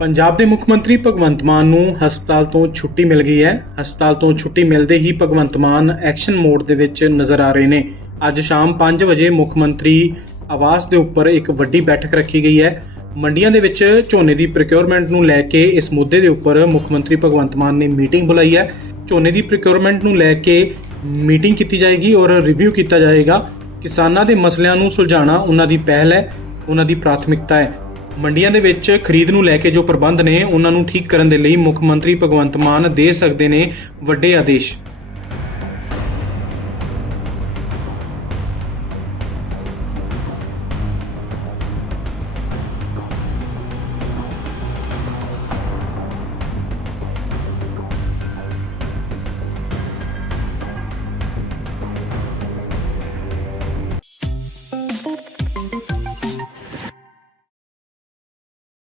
ਪੰਜਾਬ ਦੇ ਮੁੱਖ ਮੰਤਰੀ ਭਗਵੰਤ ਮਾਨ ਨੂੰ ਹਸਪਤਾਲ ਤੋਂ ਛੁੱਟੀ ਮਿਲ ਗਈ ਹੈ। ਹਸਪਤਾਲ ਤੋਂ ਛੁੱਟੀ ਮਿਲਦੇ ਹੀ ਭਗਵੰਤ ਮਾਨ ਐਕਸ਼ਨ ਮੋਡ ਦੇ ਵਿੱਚ ਨਜ਼ਰ ਆ ਰਹੇ ਨੇ। ਅੱਜ ਸ਼ਾਮ 5 ਵਜੇ ਮੁੱਖ ਮੰਤਰੀ ਆਵਾਸ ਦੇ ਉੱਪਰ ਇੱਕ ਵੱਡੀ ਬੈਠਕ ਰੱਖੀ ਗਈ ਹੈ। ਮੰਡੀਆਂ ਦੇ ਵਿੱਚ ਝੋਨੇ ਦੀ ਪ੍ਰੋਕਿਉਰਮੈਂਟ ਨੂੰ ਲੈ ਕੇ ਇਸ ਮੁੱਦੇ ਦੇ ਉੱਪਰ ਮੁੱਖ ਮੰਤਰੀ ਭਗਵੰਤ ਮਾਨ ਨੇ ਮੀਟਿੰਗ ਬੁਲਾਈ ਹੈ। ਝੋਨੇ ਦੀ ਪ੍ਰੋਕਿਉਰਮੈਂਟ ਨੂੰ ਲੈ ਕੇ ਮੀਟਿੰਗ ਕੀਤੀ ਜਾਏਗੀ ਔਰ ਰਿਵਿਊ ਕੀਤਾ ਜਾਏਗਾ। ਕਿਸਾਨਾਂ ਦੇ ਮਸਲਿਆਂ ਨੂੰ ਸੁਲਝਾਉਣਾ ਉਹਨਾਂ ਦੀ ਪਹਿਲ ਹੈ, ਉਹਨਾਂ ਦੀ ਪ੍ਰਾਥਮਿਕਤਾ ਹੈ। ਮੰਡੀਆਂ ਦੇ ਵਿੱਚ ਖਰੀਦ ਨੂੰ ਲੈ ਕੇ ਜੋ ਪ੍ਰਬੰਧ ਨੇ, ਉਹਨਾਂ ਨੂੰ ਠੀਕ ਕਰਨ ਦੇ ਲਈ ਮੁੱਖ ਮੰਤਰੀ ਭਗਵੰਤ ਮਾਨ ਦੇ ਸਕਦੇ ਨੇ ਵੱਡੇ ਆਦੇਸ਼।